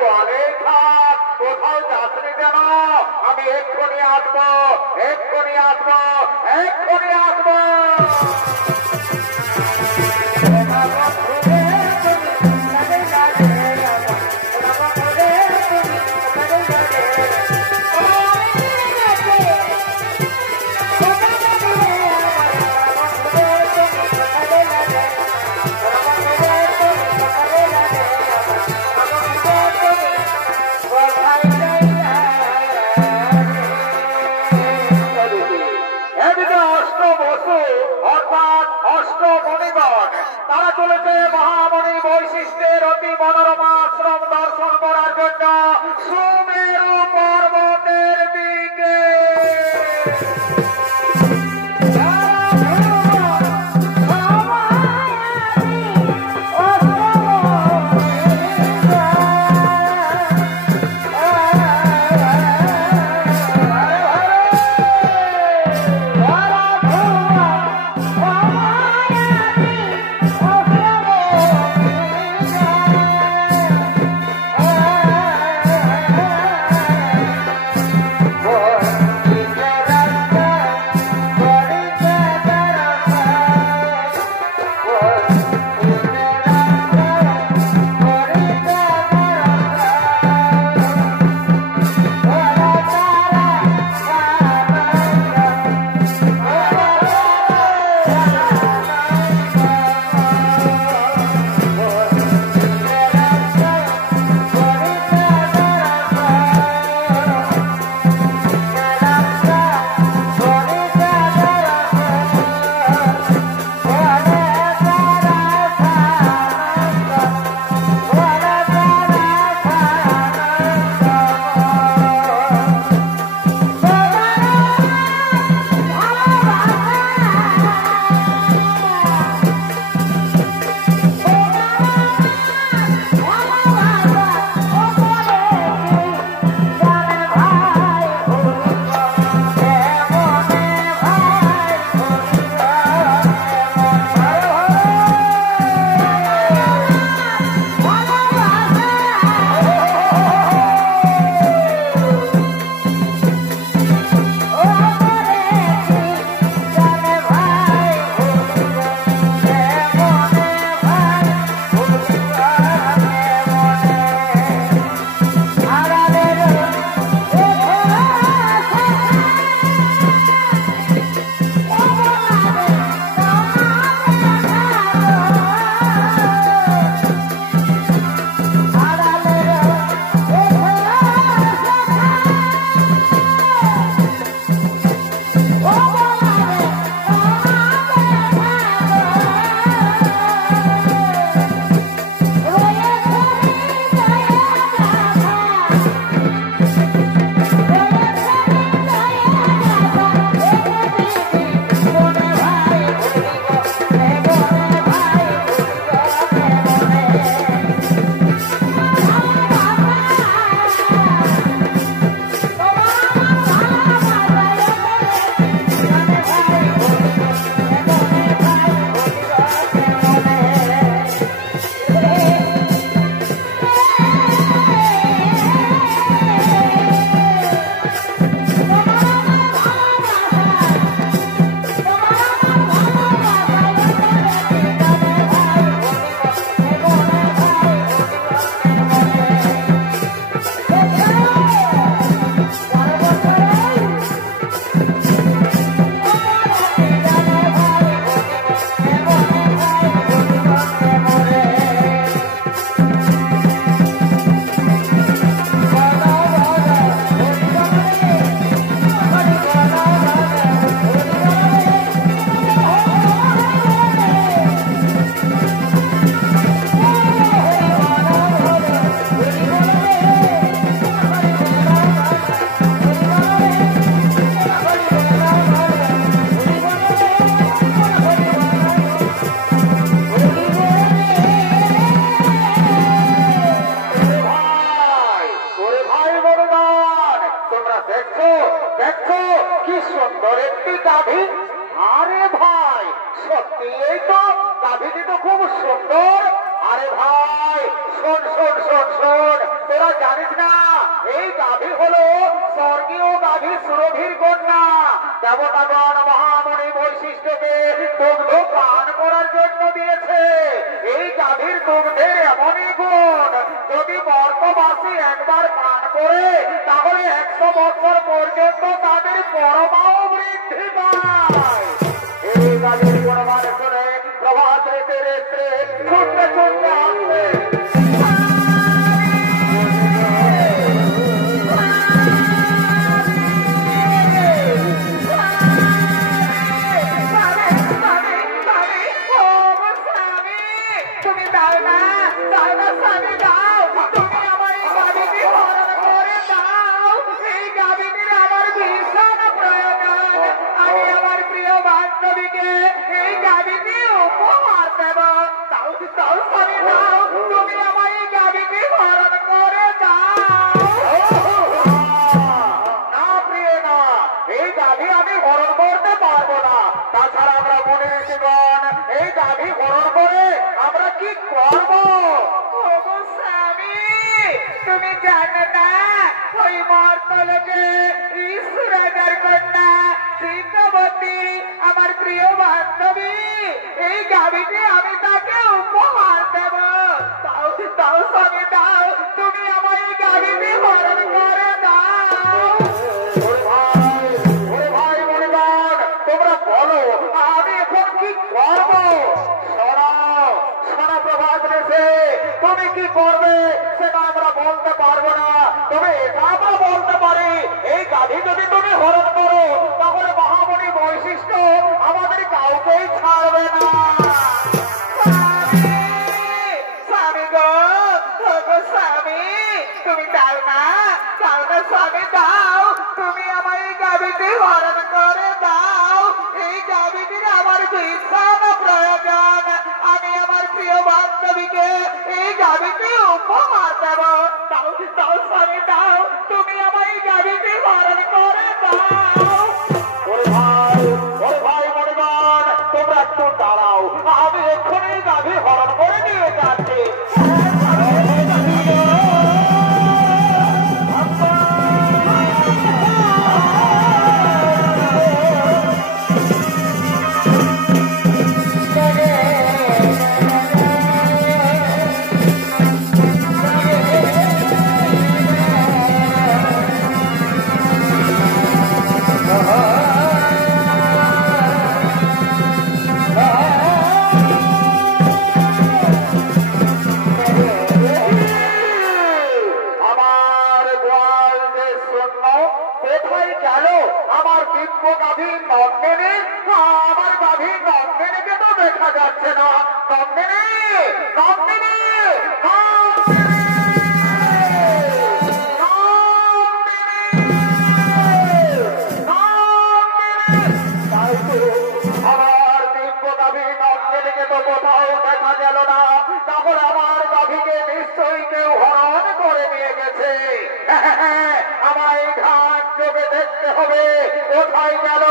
গোয়ালে থাক, কোথাও যাত্রী যেন, আমি এক্ষুনি আসবো, এক্ষুনি আসবো, এক্ষুনি আসবো। তারা চলেছে মহামণি বৈশিষ্ট্যের অতি মনোরমা আশ্রম দর্শন করার জন্য সুমেরু পর্বতের দিকে। জানিস না এই গাভী হলো স্বর্গীয় গাভী সুরভির কন্যা। দেবতাগণ মহামণি বৈশিষ্ট্যকে দুগ্ধ পান করার জন্য দিয়েছে। এই গাভীর দুগ্ধের এমনই গুণ, যদি বর্তমাসী একবার পান করে তাহলে 100 বছর পর্যন্ত তাদের পরমাও বৃদ্ধি পায়। এই গাভীর গুণমান শুনে প্রভাত রেতে রেতে ছুটতে ছুটতে আসবে। তাছাড়া আমরা মনে ঋষিগণ এই গাভী হরণ করে আমরা কি করব? তুমি জানো না ওই মর্তলোকে ঈশ্বরের কন্যা সিংহবতী আমার প্রিয় বান্ধবী, এই গাভীটি আমি তাকে উপহার দেব। তাও তাও স্বামী দাও, তুমি আমার এই গাভীটি হরণ করে দাও। তোমরা বলো আমি এখন কি করব? শোনো প্রভাত রেখে তুমি কি করবে সেটা আমরা বলতে পারবো না, তবে এটা আমরা বলতে পারি এই গাভী যদি তুমি হরণ করো তাহলে মহামণি বৈশিষ্ট্য আমাদের কাউকেই ছাড়বে না। স্বামী গো স্বামী, তুমি দাও না স্বামী দাও, তুমি আমার এই গাভীটি হরণ করে দাও। এই গাভীটির আমার ভীষণ প্রয়োজন, আমি আমার প্রিয় বান্ধবীকে এই গাভীটি উপহার দেব। দাও দাও স্বামী দাও, তুমি আমার এই গাভীটি হরণ করে দাও। ওরে ভাই মণিগণ, তোমরা একটু দাঁড়াও, আমি এক্ষুনি গাভী হরণ করে নিয়ে যাচ্ছি। আমার দিব্য গাভী নন্দিনী, আমার গাভী নন্দিনীকে তো দেখা যাচ্ছে না। নন্দিনী নন্দিনী আমার দিব্য গাভী নন্দিনীকে তো কোথাও দেখা গেল না, তাহলে আমার গাভীকে নিশ্চয়ই কেউ হরণ করে নিয়ে গেছে। আমায় ধান চোখে দেখতে হবে কোথায় গেল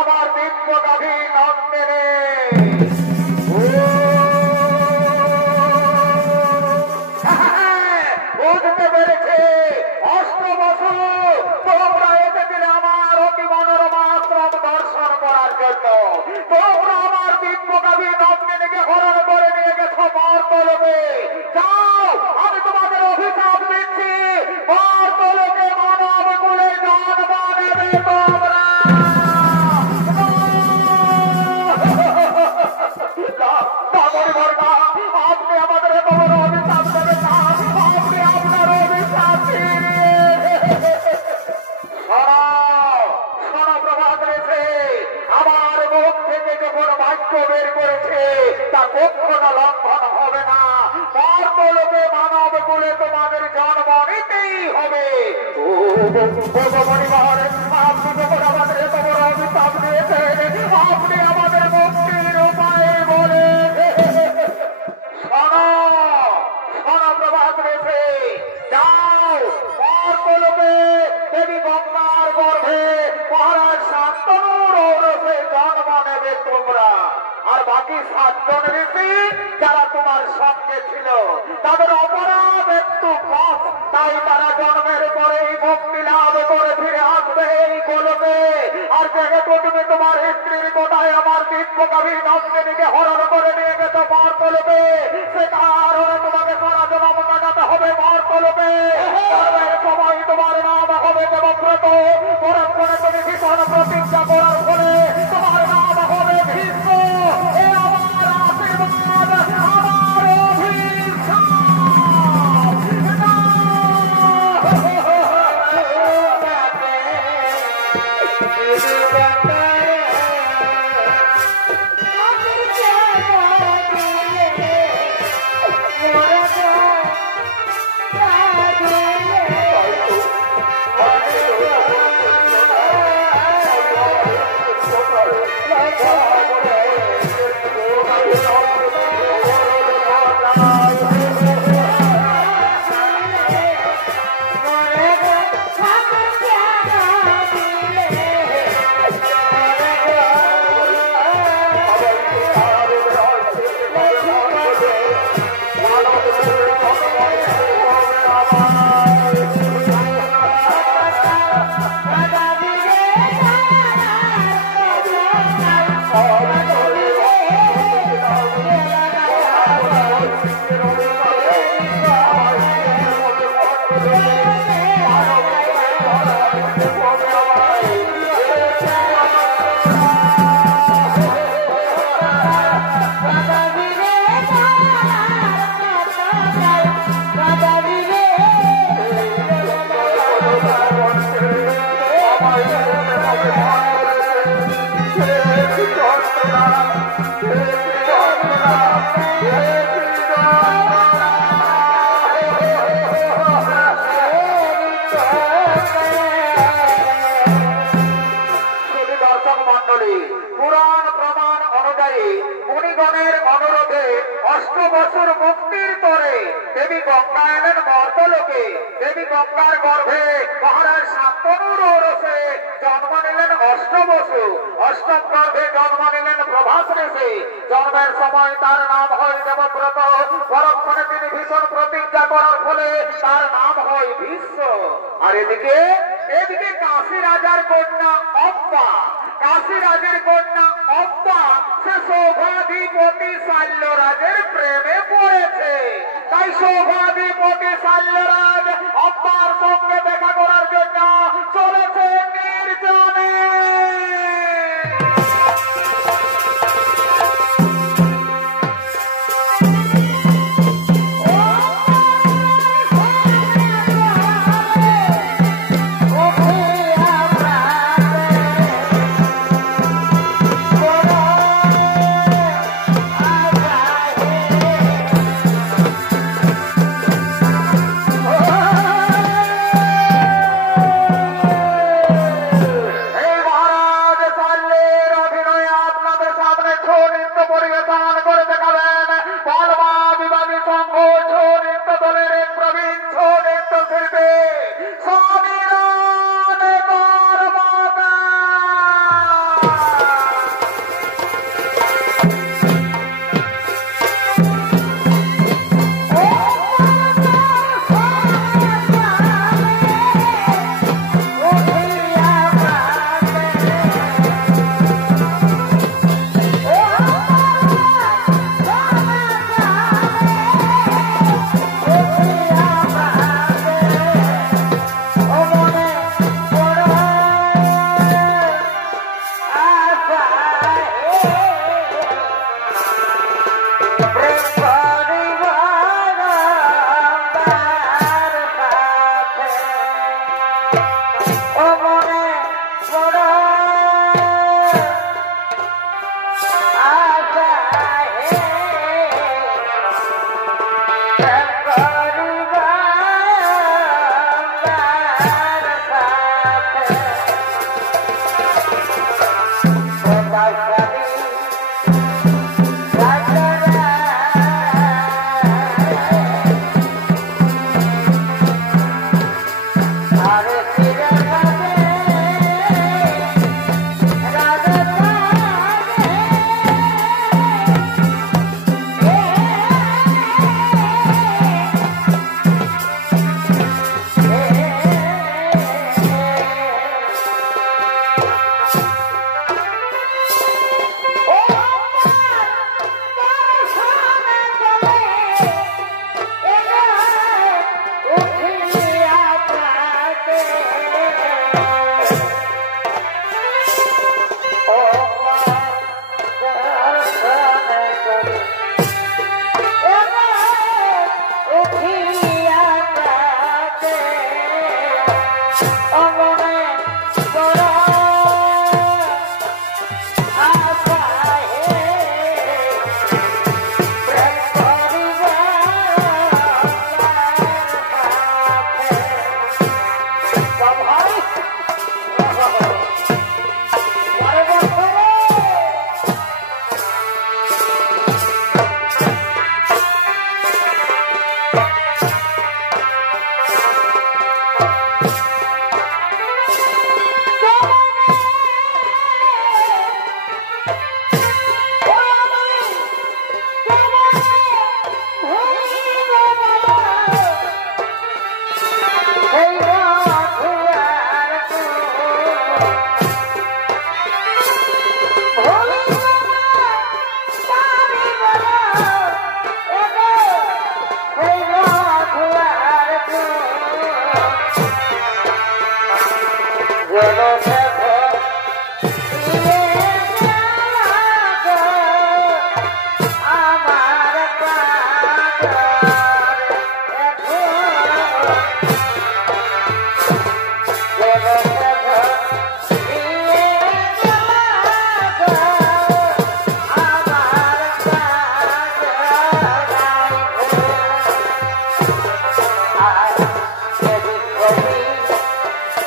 আমার দিব্য গাভী নন্দিনী। বুঝতে পেরেছে অষ্টবসু, তোমরা এসেছিলে আমার অতি মনোরমা আশ্রম দর্শন করার জন্য। তোমরা আমার দিব্য গাভী নন্দিনীকে হরণ করে নিয়ে গেছো মর্তলোকে। যাও, আমি তোমাদের অভিশাপ দিচ্ছি, মর্তলোকে মানব কুলে জন্ম নেবে তোমরা। আপনি আমাদের এত বড় অভিশাপ দেবেন না, আপনি আপনার অভিশাপ শোনো প্রভাত রেখে আমার মুখ থেকে যখন বাক্য বের করেছে তা কখনো লঙ্ঘন হবে না। মর্তলোকে মানব কুলে তোমাদের জন্ম নিতেই হবে। আপনি যখন আমাদের এত বড় অভিশাপ দিয়েছেন, আপনি আমাদের মুক্তির উপায় বলে শোনো প্রভাত রেখে যাও, মর্তলোকে দেবী গঙ্গার গর্ভে মহারাজ শান্তনুর ঔরসে জন্ম নেবে তোমরা। আর বাকি 7 জন ঋষি যারা তোমার সঙ্গে ছিল তাদের অপরাধ একটু কম, তাই তারা বিশ্বকবি নন্দিনীকে হরণ করে নিয়ে গেছে মর্তলোকে, সে কারণে তোমাকে সারা জনম কাটাতে হবে মর্তলোকে। সময় তোমার নাম হবে দেবব্রত, পরক্ষণে তুমি ভীষণ প্রতিজ্ঞা করার ফলে তোমার নাম হবে ভীষ্ম। এ আমার আশীর্বাদ, আমার অভিশাপ। পুরাণ প্রমাণ অনুযায়ী মুনিগণের অনুরোধে 8 বছর মুক্তির পরে দেবী গঙ্গা এলেন মর্তলোকে। দেবী গঙ্গার গর্ভে মহারাজ শান্তনুর ওরসে জন্ম নিলেন অষ্টবসু। অষ্টম গর্ভে জন্ম নিলেন প্রভাসরেশে। জন্মের সময় তার নাম হয় দেবব্রত, পরক্ষণে তিনি ভীষণ প্রতিজ্ঞা করার ফলে তার নাম হয় ভীষ্ম। আর এদিকে কাশী রাজার কন্যা অম্বা, কাশী রাজের কন্যা অম্বা সে সৌভাধিপতি শাল্যরাজের প্রেমে পড়েছে। তাই সৌভাধিপতি শাল্যরাজ অম্বার সঙ্গে দেখা করার জন্য চলেছে নির্জনে।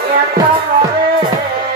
Yeah, come on.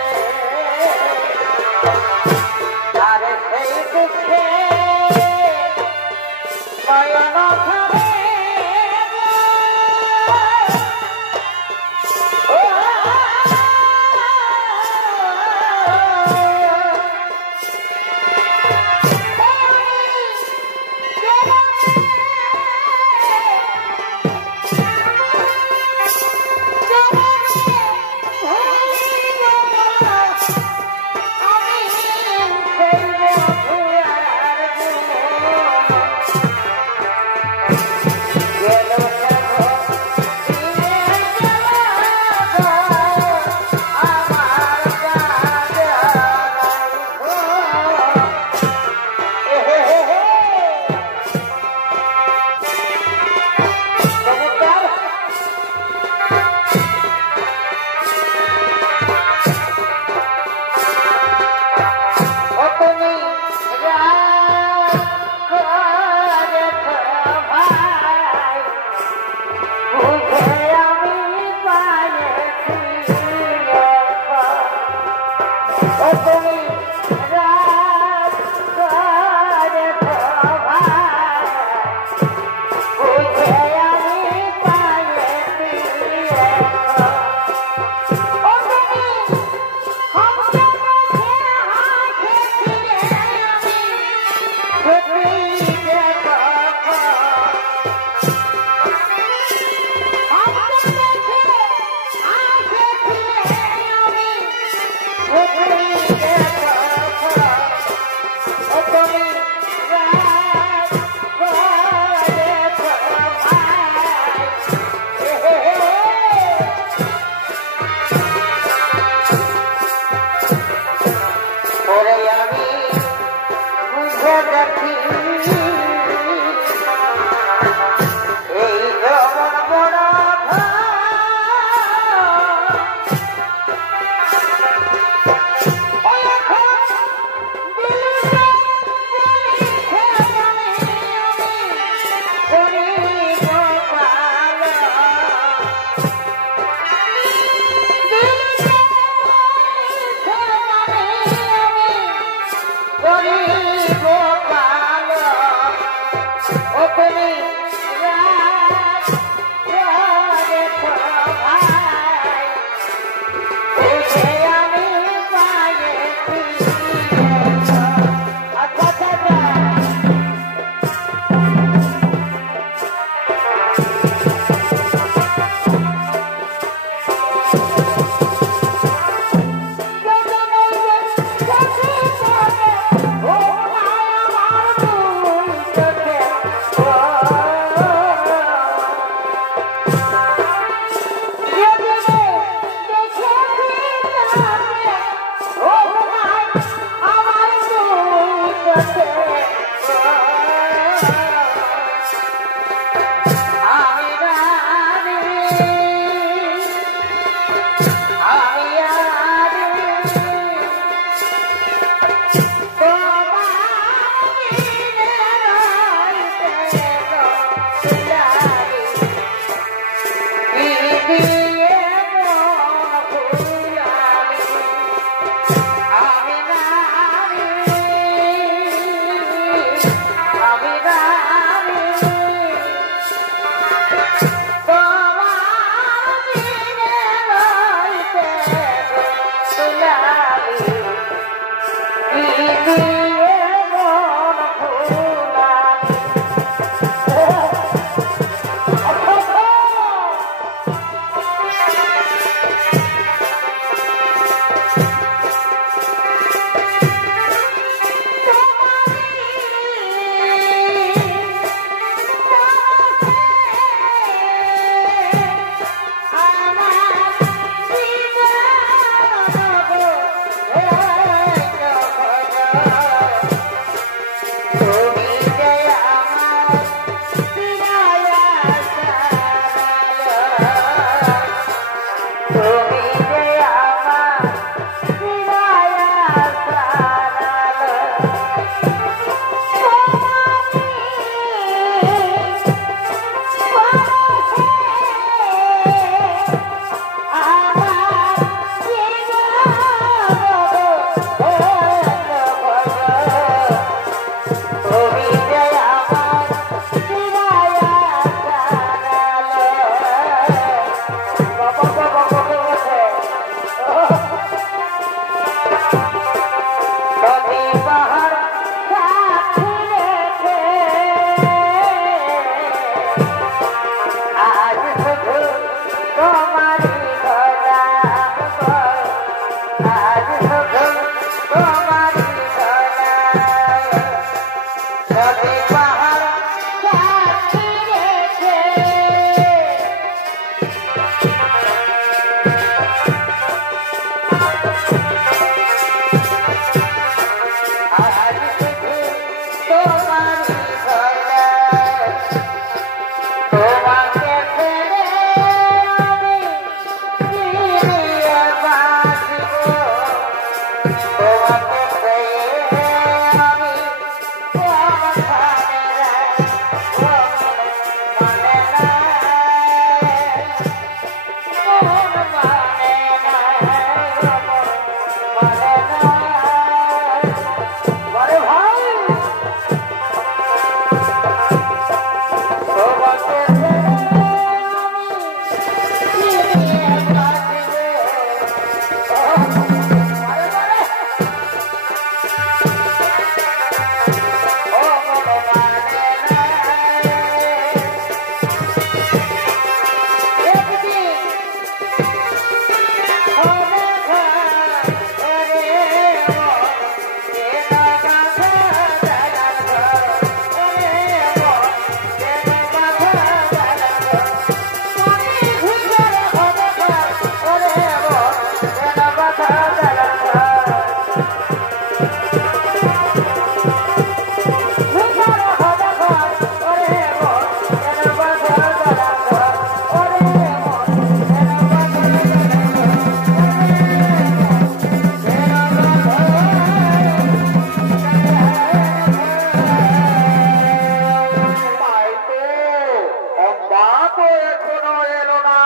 এখনো এলো না,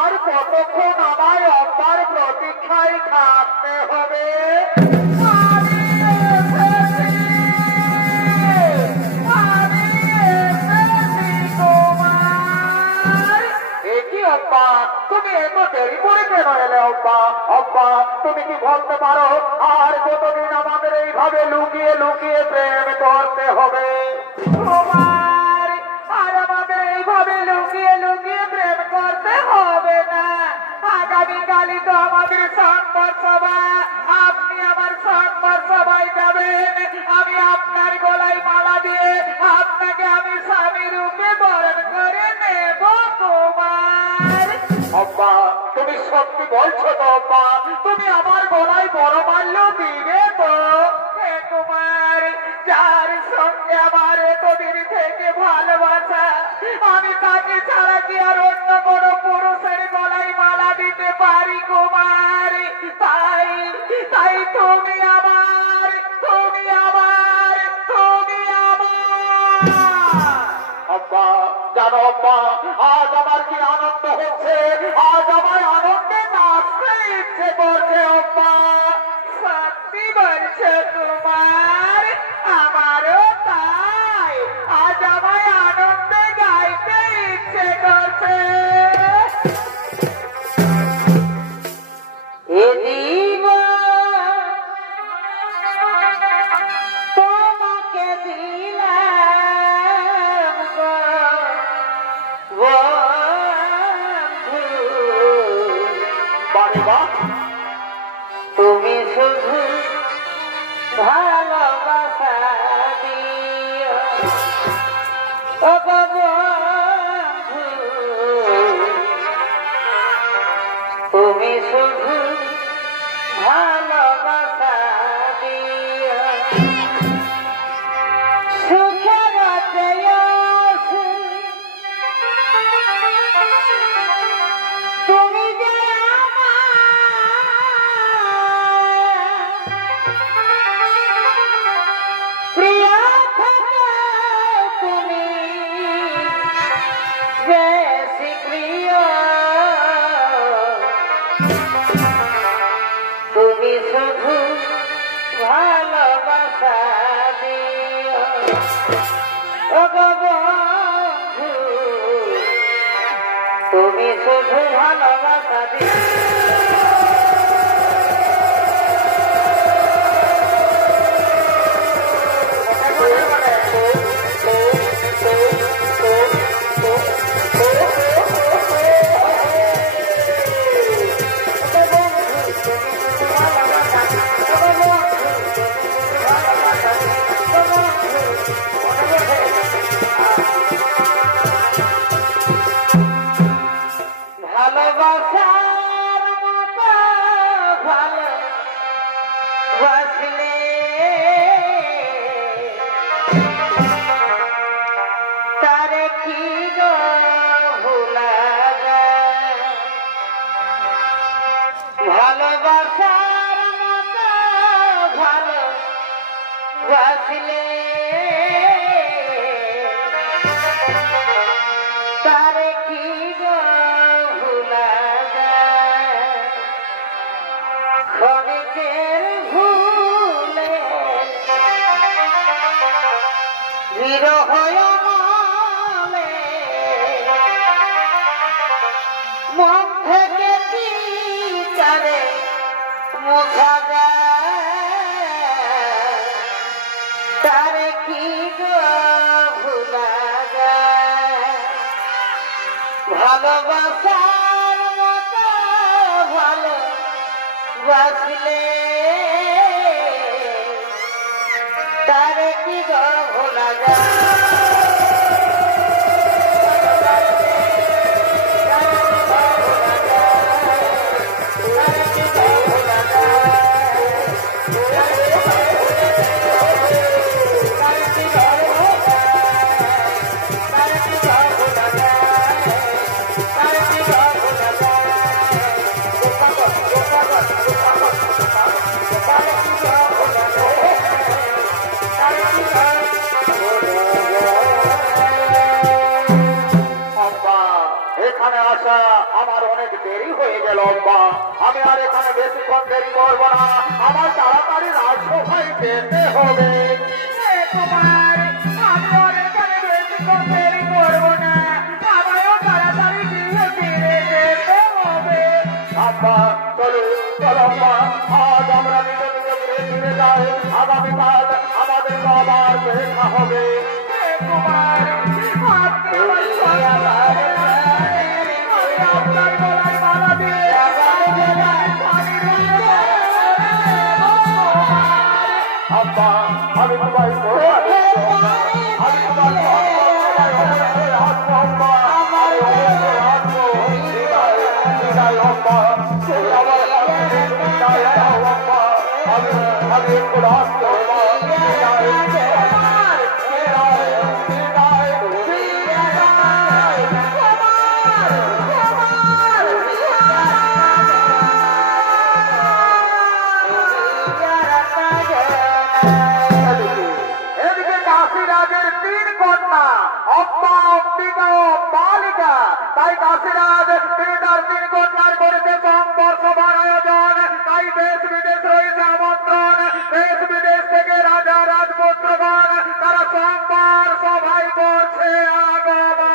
আর কতক্ষণ আমায় অব্বার প্রতীক্ষায় থাকতে হবে? তুমি এত দেরি করে কেন এলে অব্বা? অব্বা, তুমি কি বলতে পারো আর কতদিন আমাদের এইভাবে লুকিয়ে লুকিয়ে প্রেম করতে হবে? আর আমাদের এইভাবে লুকিয়ে লুকিয়ে প্রেম করতে হবে না। আগামীকালই তো আমাদের সংবাদ সভা, আপনি আমার সংবাদ সভায় যাবেন। আমি আপনার গলায় মালা দিয়ে আপনাকে আমি স্বামী রূপে বরণ করে নেব কুমার। অব্বা, তুমি সত্যি বলছো তো অব্বা? তুমি আমার গলায় বড় মাল্য দিবে তো? হে কুমার, যার সঙ্গে আমার এতদিন থেকে ভালোবাসা, আমি তাকে ছাড়া কি আর অন্য কোনো পুরুষের গলায় মালা দিতে পারি কুমার? তাই তাই তুমি আমার, তুমি আমার, তুমি আমার। আব্বা, জানো আব্বা, আজ আমার কি আনন্দ হচ্ছে, আজ আমার আনন্দে নাচতে ইচ্ছে করছে আব্বা। সত্যি বলছো কুমার? আমারও তাই, আজ আমায় আনন্দে গাইতে ইচ্ছে করছে। এ জীবন তোমাকে দিলাম গো বন্ধু, তুমি শুধু ভালোবাসা দিও ও বন্ধু, তুমি শুধু ভালোবাসা দিও। সুখের তুমি যে প্রিয় থেকে তুমি বেশি প্রিয়, তুমি শুধু ভালোবাসা দিও ও গো বন্ধু, তুমি শুধু ভালোবাসা দিও। ভালোবাসার মতো ভালোবাসলে তারে কি গো ভোলা যায়? ভালোবাসার মতো ভালোবাসলে তারে কি গো ভোলা যায়? ক্ষণিকের ভুলে বিরহ মনে মন থেকে কি তারে মোছা যায়? তারে কি গো ভোলা যায়? ভালোবাসার মতো ভালোবাসলে তারে কি গো ভোলা যায়? Oh, এখানে আসা আমার অনেক দেরি হয়ে গেল আব্বা। আমি আর এখানে বেশিক্ষণ দেরি করবো না, আমার তাড়াতাড়ি রাজসভায় যেতে হবে। কুমার আমি আর এখানে বেশিক্ষণ দেরি করবো না, আমারও তাড়াতাড়ি গিয়ে ফিরে যেতে হবে। আব্বা চলো চলো আব্বা, আজ আমরা নিজে নিজে ঘুরে ফিরে যাই, আগামীকাল আমাদের আবার দেখা হবে। কুমার আপনি আপনার গলায় মালা দিয়ে আব্বা আমি তোমায় আমি তোমার আমি একটু এদিকে কাশীরাজের 3 কন্যা অম্বা, অম্বিকা ও বালিকা। তাই কাশীরাজ তিনি তার 3 কন্যার করেছে সম্পর সভার আয়োজন। তাই দেশ বিদেশ রয়েছে আমন্ত্রণ, দেশ বিদেশ থেকে রাজা রাজপুত্রগণ তারা সম্পর সভায় করছে আগমন।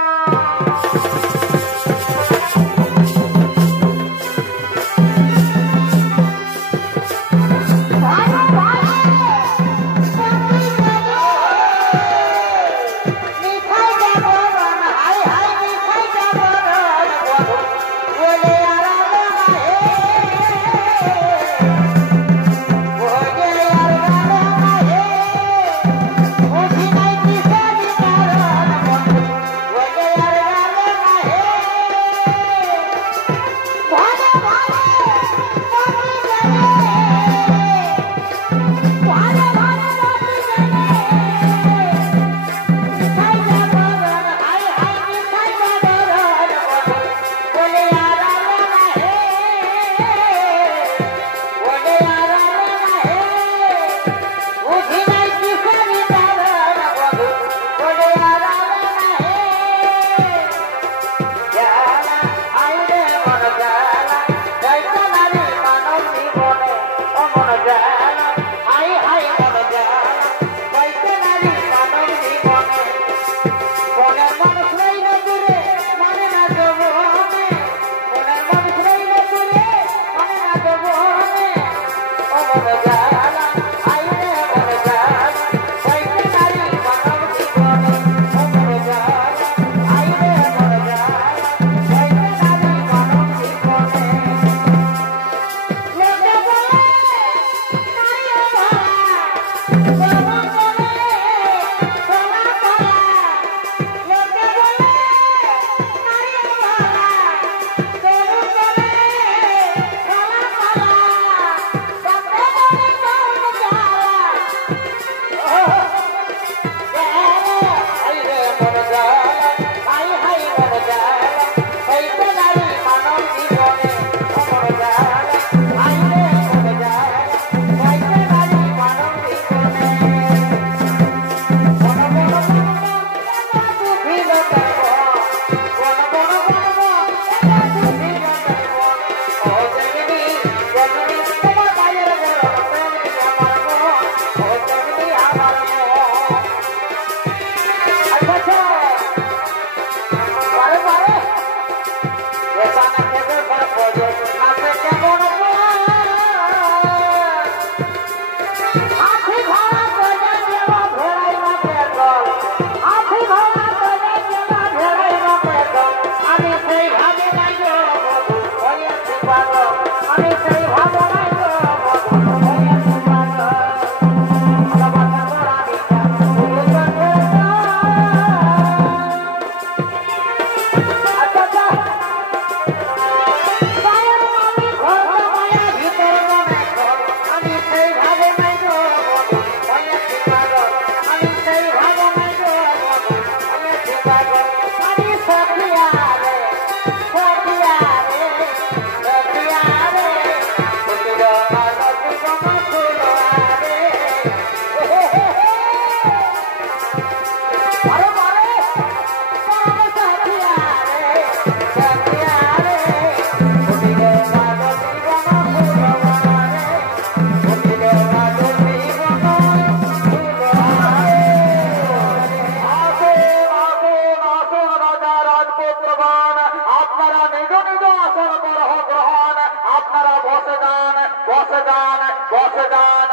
বসে যান।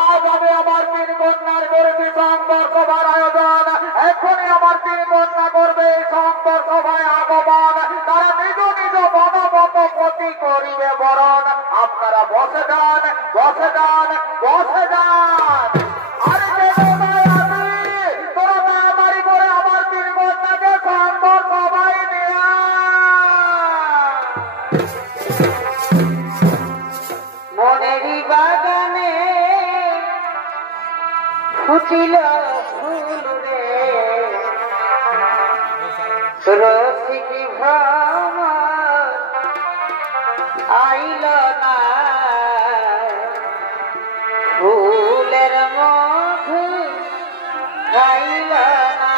আজ আমি আমার তিন কন্যার করেছি সংবর সভার আয়োজন। এখনই আমার তিন কন্যা করবে এই সংবর সভায় আগমন। তারা নিজ নিজ মনোমত প্রতি করিবে বরণ। আপনারা বসে যান, বসে যান, বসে যান। আরে তোরা তাড়াতাড়ি করে আমার তিন কন্যাকে সংবর সভায় নিয়ে মনেরই বাগানে ফুটিল ফুল রে রসিকি ভ্রমর আইল না ফুলের মধু খাইল না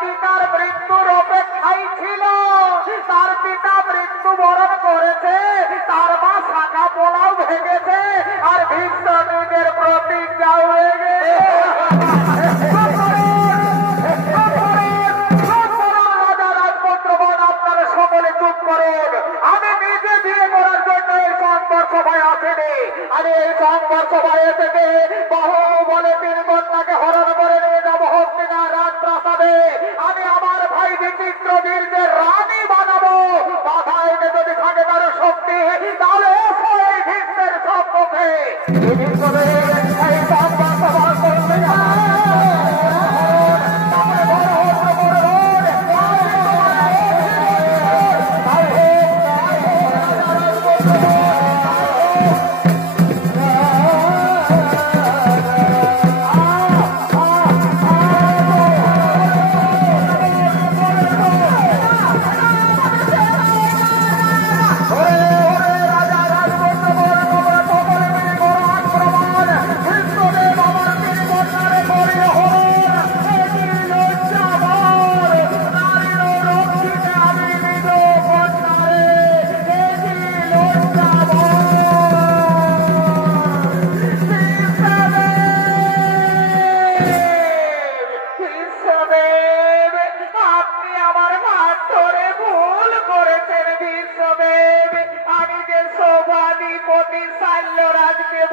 পিতার মৃত্যুর অপেক্ষায় ছিল। তার পিতা মৃত্যুবরণ করেছে, তার মা শাখা পোলাও ভেঙেছে, আর ভীষ্ম নিজের প্রতিজ্ঞা হয়ে গেছে। আপনারা সকলে চুপ করুন। আমি নিজে বিয়ে করার জন্য এই সংবর সভায় আসেনি। আমি এই সংবর সভায় এসেছে বহু বলে 3 কন্যাকে হরণ করে নিয়ে যাবো হস্তিনার রাজপ্রাসাদে। আমি আমার ভাই বিচিত্রবীরদের রানী বানাবো। মাথায় যদি থাকে কারো শক্তি, তাহলে এই ভীষ্মের সম্মুখে এই সংবর সভা করতে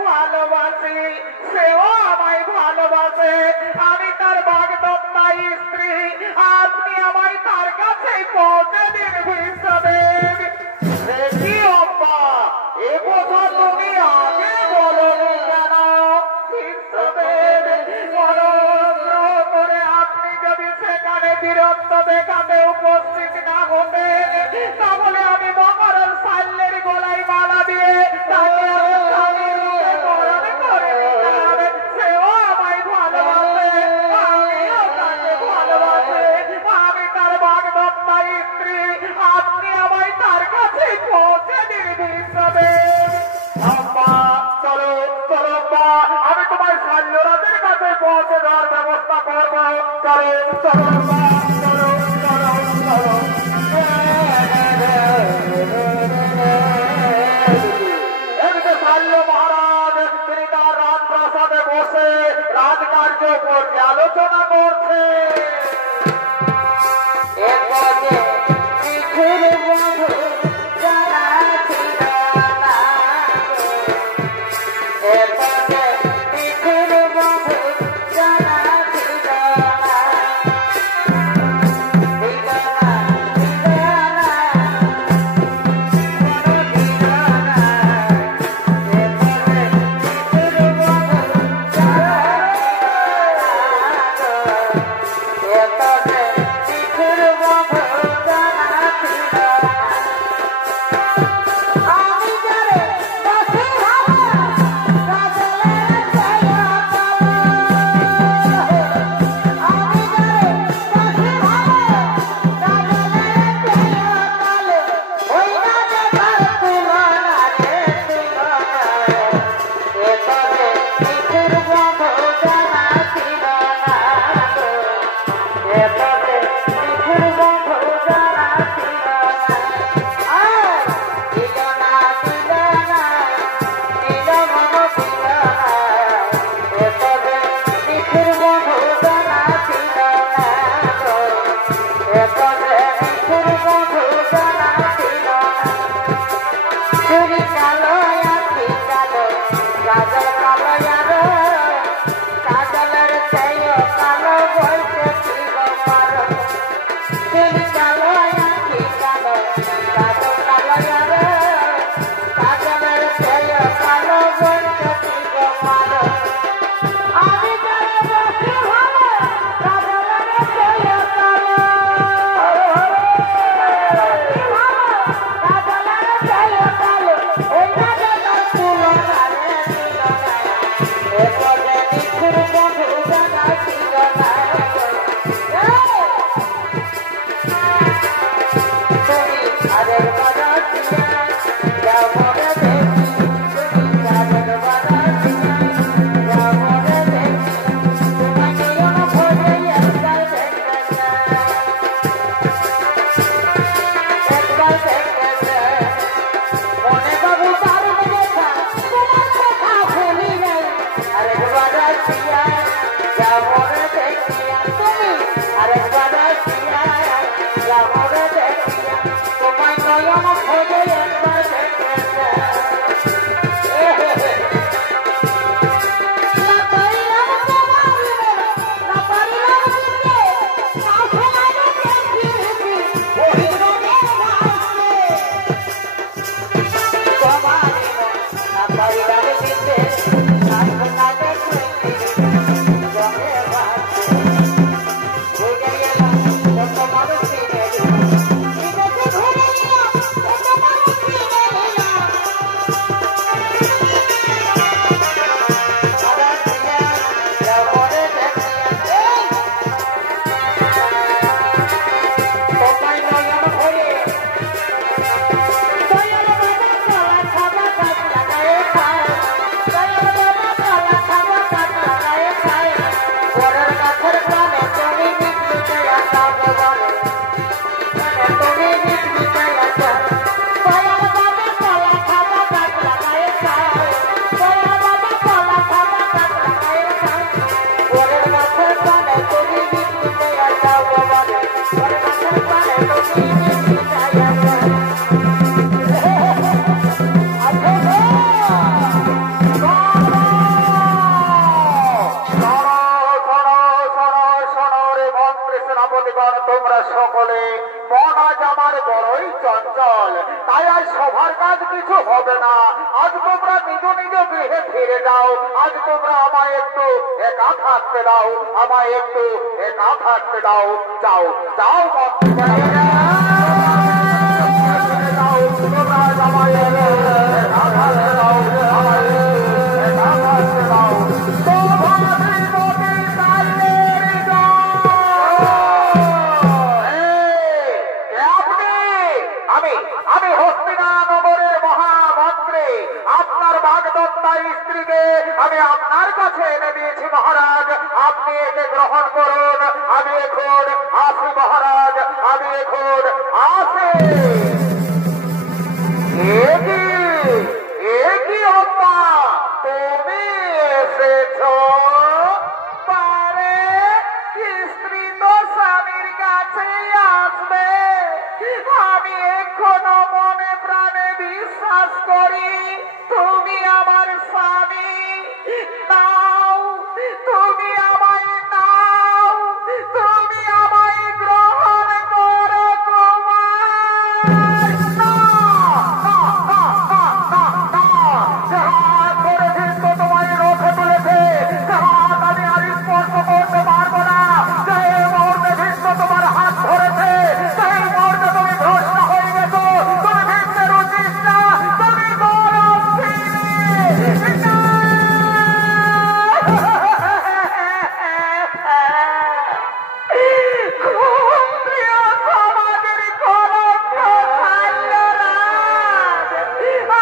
ভালোবাসি, সেও আমায় ভালোবাসে। আমি তার বাগদত্তা স্ত্রী। আপনি আমায় তার কাছেই পৌঁছে দিন ভীষ্মদেব। কি অম্বা, এ কথা তুমি আগে বলনি কেন? ভীষ্মদেব, অনুগ্রহ করে আপনি যদি সেখানে বীরত্ব দেখাতে উপস্থিত না হতেন, তাহলে আমি মহারাজ শাল্যের গলায় মালা দিয়ে তাকে স্বামীর রূপে বরণ করে নিতাম। সেও আমায় ভালোবাসে, আমিও তাকে ভালোবাসে। আমি তার বাগদত্তা স্ত্রী। আপনি আমায় তার কাছে পৌঁছে দিন ভীষ্মদেব। আম্মা, চলো চলো মা, আমি তোমার শাল্যরাজের কাছে পৌঁছে দেওয়ার ব্যবস্থা করবো। চলো চলো মা, চলো চলো চলো। এদিকে শাল্য মহারাজ, তিনি তার রাজপ্রাসাদে বসে রাজকার্য পর্যালোচনা করছে। আজ কিছু হবে না, আজ তোমরা নিজ নিজ গৃহে ফিরে যাও, আজ তোমরা আমায় একটু একা থাকতে দাও, আমায় একটু একা থাকতে দাও, যাও যাও মন্ত্রী ভাইয়েরা, যাও তোমরা আমায় একা থাকতে দাও, আমায় একা থাকতে দাও। আমি হস্তিনানগরের মহামন্ত্রী, আপনার বাগদত্তার স্ত্রীকে আমি আপনার কাছে এনে দিয়েছি মহারাজ, আপনি একে গ্রহণ করুন। আমি এখন আসি মহারাজ, আমি এখন আসি। একই অম্মা, তুমি এসেছ? পারে স্ত্রী তো স্বামীর কাছে আসবে, আমি এখনো মনে প্রাণে বিশ্বাস করি তুমি আমার স্বামী। নাও, তুমি আমায় নাও, তুমি আমায় গ্রহণ করো কুমার। তোমায় রথে তুলেছে, আমি আর স্পর্শ করতে পারবো না। সেই মুহূর্তে ভীষ্ম তোমার হাত ধরেছে, সেই মুহূর্তে তুমি ভ্রষ্ট হয়ে গেছো, তুমি ভীষ্মের উচিত না, তুমি ক্ষত্রিয় সমাজের কলঙ্ক ছাড়রাজ,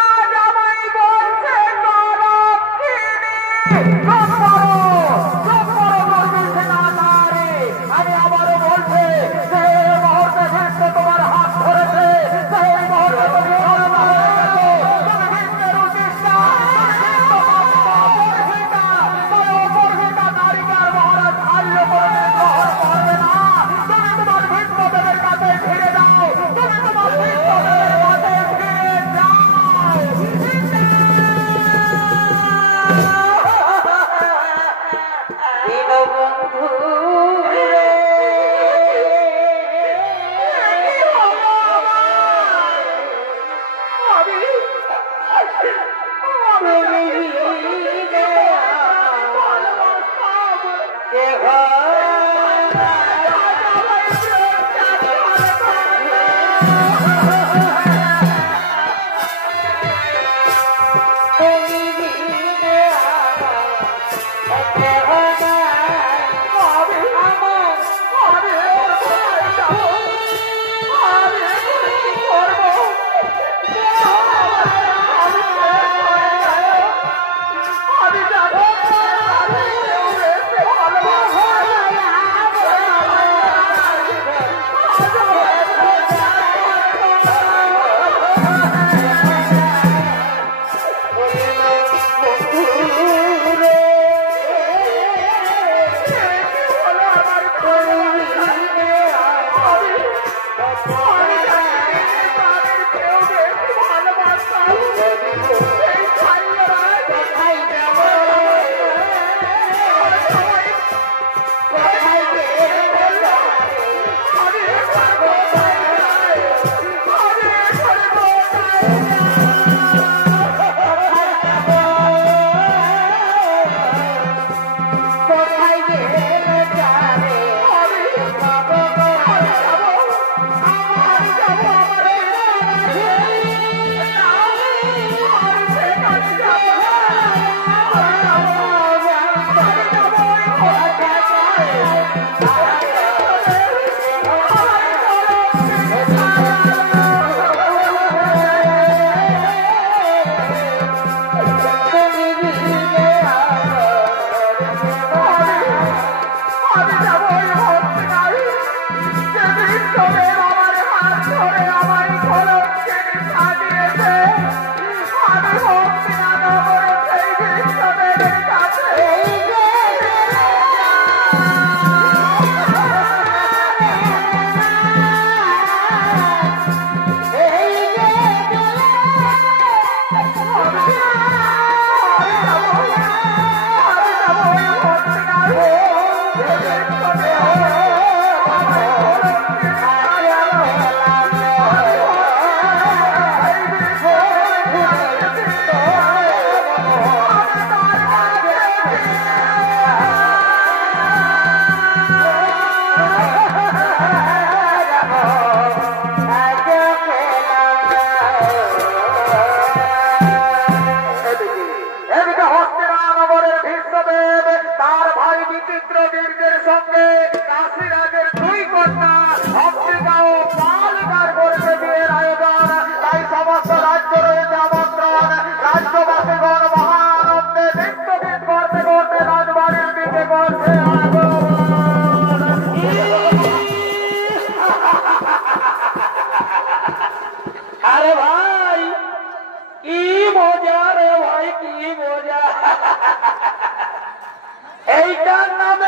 আজ আমায় বলছে কলঙ্কিনী। আমি আবারও বলছি, সেই মুহূর্তে ভীষ্ম তোমার হাত ধরেছে, সেই মুহূর্তে তুমি ভ্রষ্ট হয়ে গেছো, তুমি ভীষ্মের উচিত না, নারিকার মহারাজ হাল্য করে গ্রহণ করবে না। তুমি তোমার ভীষ্মদেবের কাছে ফিরে যাও, তুমি তোমার ভীষ্মদেবের কাছে ফিরে যাও। দীনবন্ধু রে, কি হলো আমার? তুমি বিনে আমার কেহ আমি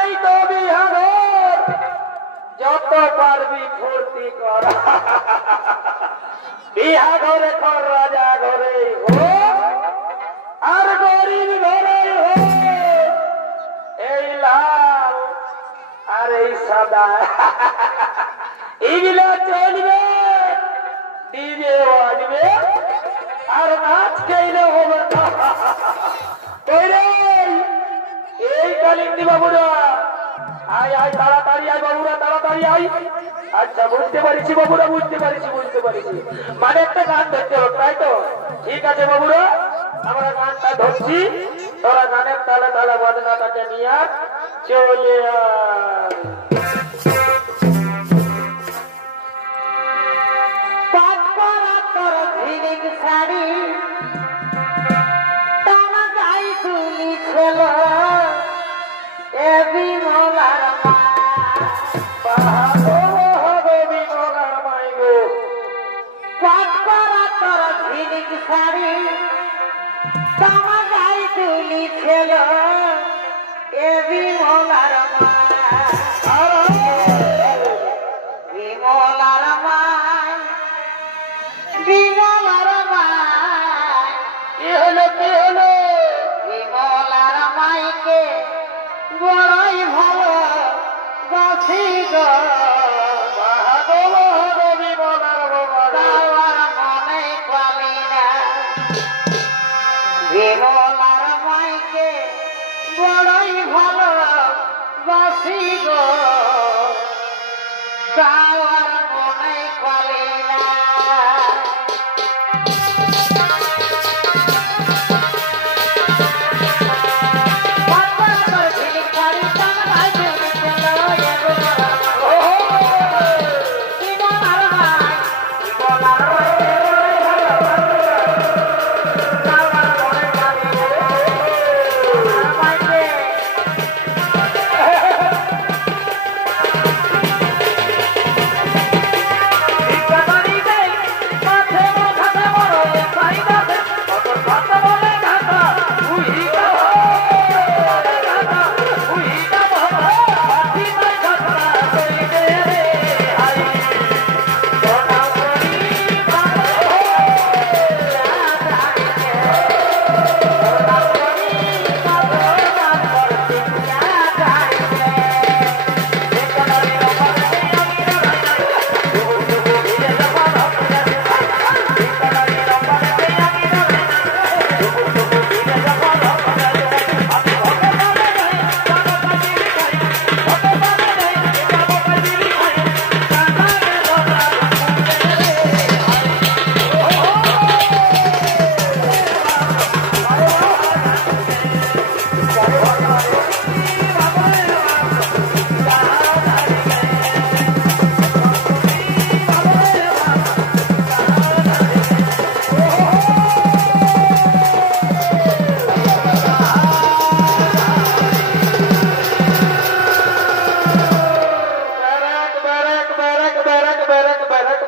এই তো বিহার যত পারবি ফুর্তি কর বিহা ঘরে কর রাজা ঘরে হো আর গরিব ঘরে হো এই লাল আর এই সাদা এগুলা চলবে ডিজে বাজবে আর নাচ খেলে হবে এই কালিন্দি বাবুরা আয় আয় তাড়াতাড়ি আয় বাবুরা তাড়াতাড়ি আয় আচ্ছা বুঝতে পারছি বাবুরা বুঝতে পারছি মানে একটা গান ধরতে হবে তাই তো ঠিক আছে বাবুরা আমরা গানটা ধরছি তোরা গানের তালে তালে বাজনাটাকে নিয়ে চলে শাড়ি টানা গাই তুলি ছিল এ বিমলার পাট করা তোর ঝিলিক শাড়ি টানা গাই তুলি ছিল এ বিমলার বিমলার বিমলার কি হলো বিমলার মাইকে বড়ই ভালো বাসি গো বিমলার মনে পালি না বিমলার মাইকে বড়ই ভালো বাসি গো তাওয়ার মনে পালি না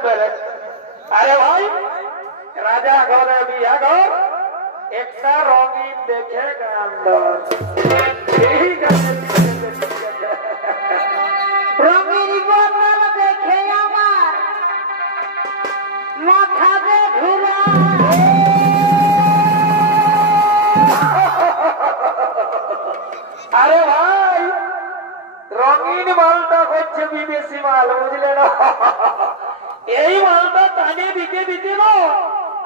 अरे भाई राजा घर बिया घर एक रंगीन देखेगा রঙিন বদল দেখে আমার মাথা যে ঘুরা अरे भाई रंगीन मालटा হচ্ছে বিদেশি মাল বুঝলে না এই মালটা টানে দিতে দিতে না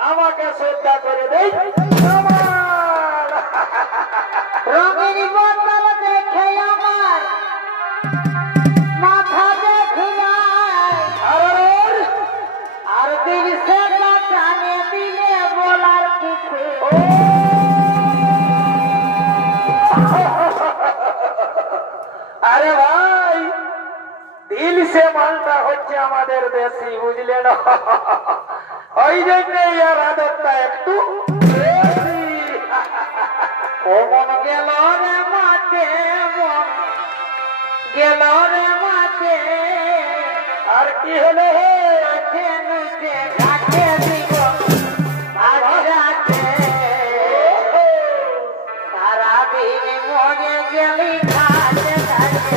আমাকে শ্রদ্ধা করে দেই রঙিন বদল দেখে আমার মাথা যে ঘুরা আর দিল সে টানে দিলে বলার কিছু अरे भाई दिल से मालटा হচ্ছে আমাদের দেশি বুঝলে না ওই জন্য ইয়ার আদতটা একটু ও মন গেল রে মাঠে মন গেল রে মাঠে আর কি হলো নুচে ঘাটে দিব রাতে সারা দিন মনে গেলি ঘাটে ঘাটে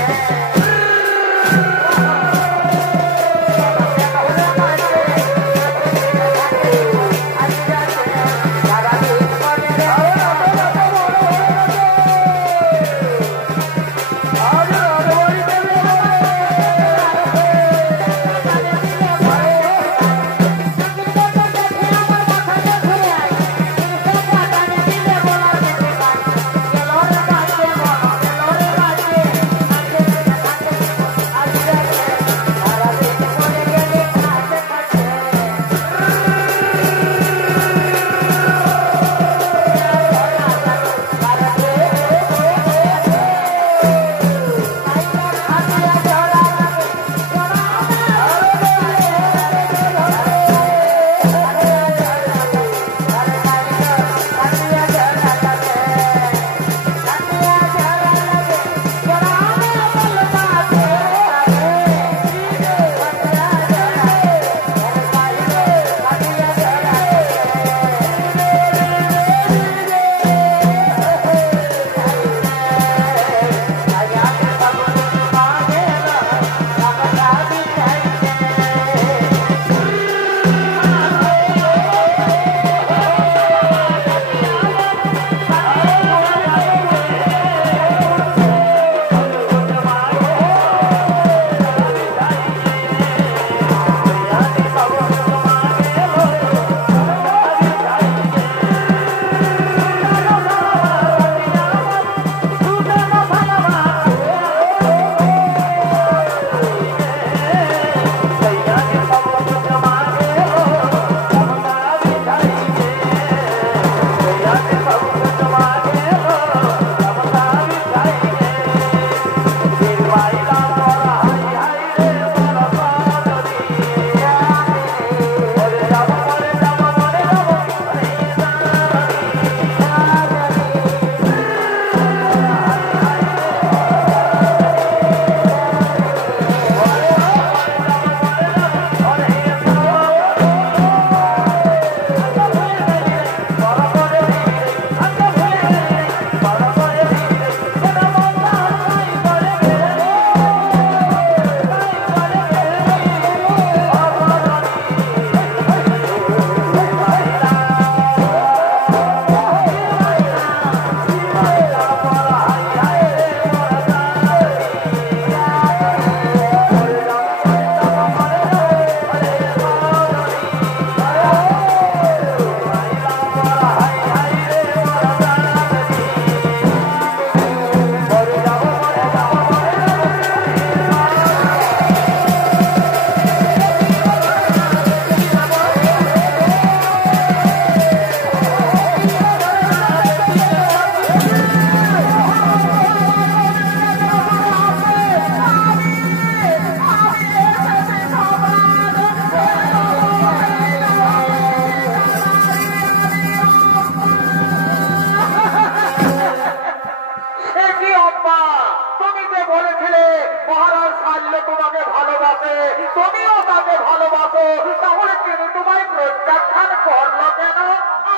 তুমিও তাকে ভালোবাসো, তাহলে তিনি তোমায় প্রত্যাখ্যান করলো কেন?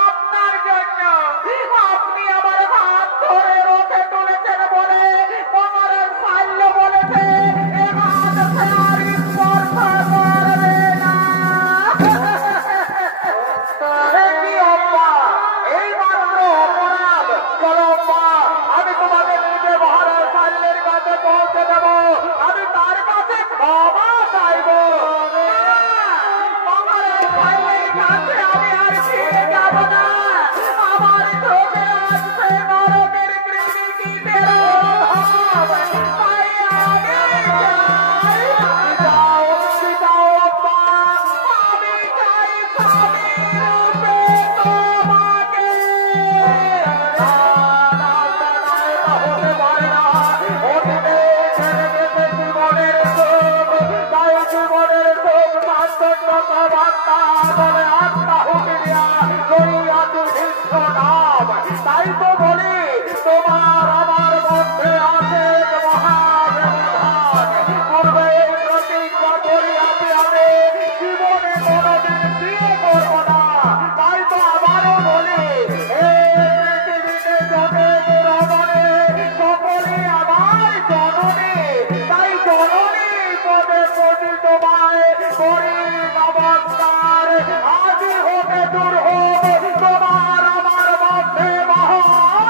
আপনার জন্য। আপনি আমার হাত ধরে রথে তুলেছেন বলে কোমরের শল্য বলেছে এ হাত সে আর স্পর্শ করবে না। কি অব্বা, এই মাত্র অপরাধ। চলো অব্বা, আমি তোমাকে নিজে মহারাজ শাল্যের কাছে পৌঁছে দেব, আমি তার কাছে ক্ষমা চাইব। কোমরের শল্যের কাছে আমি আর ফিরে যাব না। আমার চোখে আসছে নরকের কৃমিকীটের অভাব। তাই আমি চাই, যাও অব্বা, আমি চাই স্বামী রূপে তোমাকে। হতে পারে না। অতীতে ছেড়ে গেছে জীবনের সুখ, তাই জীবনের সুখ সার্থকতা বার্তা বলে আত্মাহুতি দিয়া লইয়াছি ভীষ্ম নাম। তাই তো বলি তোমার আমার মধ্যে আছে এক মহাব্যবধান। পূর্বে এই প্রতিজ্ঞা করিয়াছি আমি জীবনে কোনদিন বিয়ে করব না। তাই তো আবারও বলি এই পৃথিবীতে যতে রমণে সকলে আমার জননী। তাই জননী পদে পদি তোমায় করি নমস্কার। আজি হোকে দূর হোক তোমার আমার মধ্যে মহান্ধকার।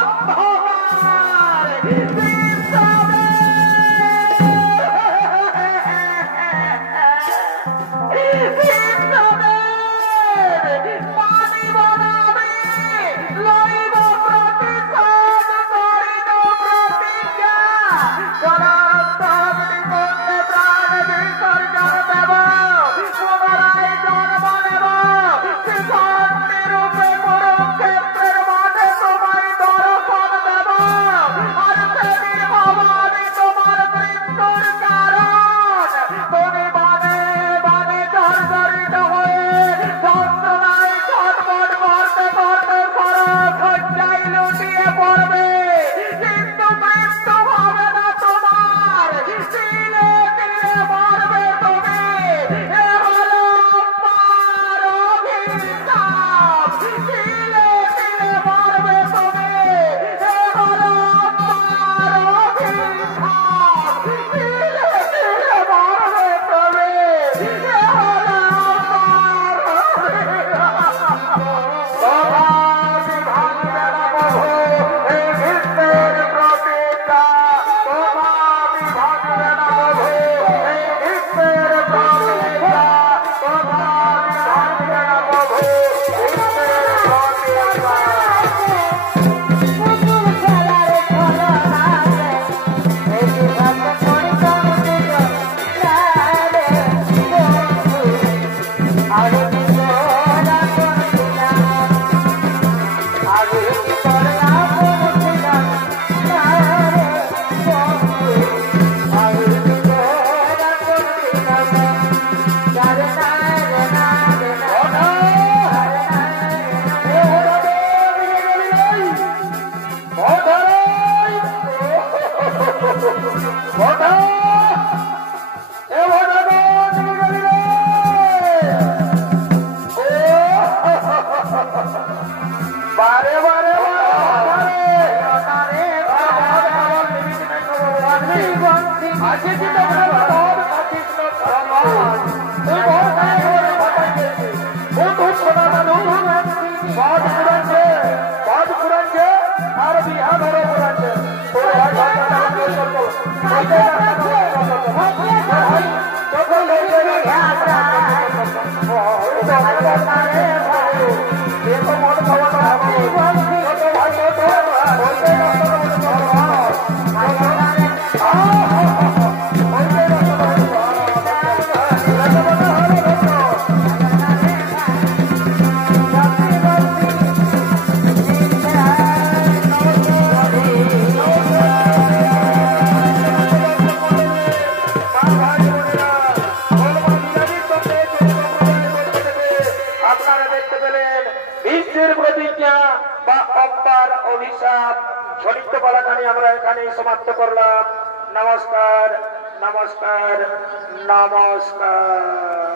অভিশাপ ঝলিত বলাখানি আমরা এখানেই সমাপ্ত করলাম। নমস্কার। নমস্কার নমস্কার।